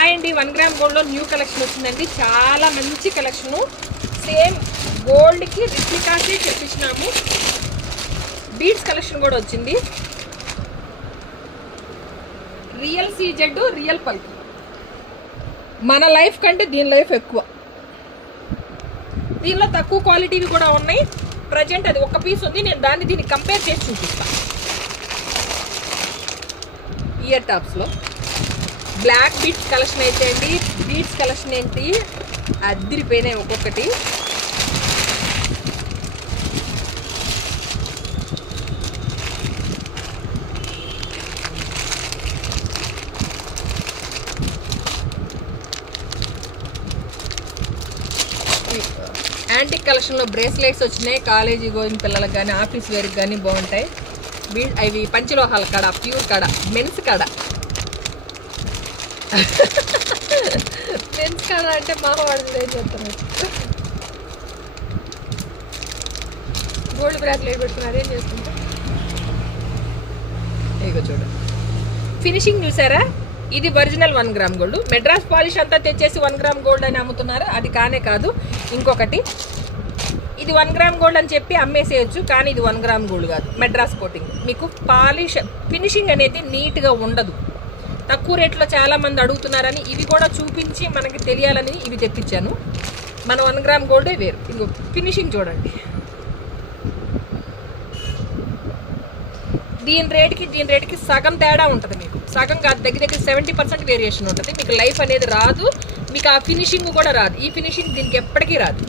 Hi అండి, 1 gram గోల్డ్లో new collection వచ్చిందండి. చాలా మంచి కలెక్షను. సేమ్ గోల్డ్కి రిప్లికాసే తెప్పించినాము. బీడ్స్ కలెక్షన్ కూడా వచ్చింది. Real CZ, real pulp. మన లైఫ్ కంటే దీని లైఫ్ ఎక్కువ. దీనిలో తక్కువ క్వాలిటీవి కూడా ఉన్నాయి. ప్రజెంట్ అది ఒక పీస్ ఉంది, నేను దీన్ని కంపేర్ చేసి చూపిస్తాను. ఇయర్ టాప్స్లో బ్లాక్ బీట్స్ కలెక్షన్ అయితే అండి, బీట్స్ కలెక్షన్ ఏంటి అద్దరిపోయినాయి ఒక్కొక్కటి. యాంటిక్ కలెక్షన్లో బ్రేస్లెట్స్ వచ్చినాయి. కాలేజీ గోయింగ్ పిల్లలకు కానీ ఆఫీస్ వేర్కి కానీ బాగుంటాయి. అవి పంచలోహాల కాడ, ప్యూర్ కాడ, మెన్స్ కాడ. మెన్స్ కాడ అంటే మావాడు ఏం చెప్తున్నారు. గోల్డ్ బ్రాస్లెట్ పెట్టుకున్నారు, ఏం చేసుకుంటారు. ఇగో చూడు, ఫినిషింగ్ చూసారా? ఇది original 1 gram gold. Madras polish అంతా తెచ్చేసి 1 గ్రామ్ గోల్డ్ అని అమ్ముతున్నారు. అది కానే కాదు. ఇంకొకటి, ఇది 1 గ్రామ్ గోల్డ్ అని చెప్పి అమ్మేసేయచ్చు, కానీ ఇది 1 గ్రామ్ గోల్డ్ కాదు, మెడ్రాస్ కోటింగ్. మీకు పాలిష్ ఫినిషింగ్ అనేది నీట్గా ఉండదు. తక్కువ రేట్లో చాలామంది అడుగుతున్నారని ఇవి కూడా చూపించి మనకి తెలియాలని ఇవి తెప్పించాను. మన 1 గ్రామ్ గోల్డే వేరు. ఇంకో ఫినిషింగ్ చూడండి. దీని రేట్కి సగం తేడా ఉంటుంది. మీకు సగం కాదు, దగ్గర 70% వేరియేషన్ ఉంటుంది. మీకు లైఫ్ అనేది రాదు, మీకు ఆ ఫినిషింగ్ కూడా రాదు. ఈ ఫినిషింగ్ దీనికి ఎప్పటికీ రాదు.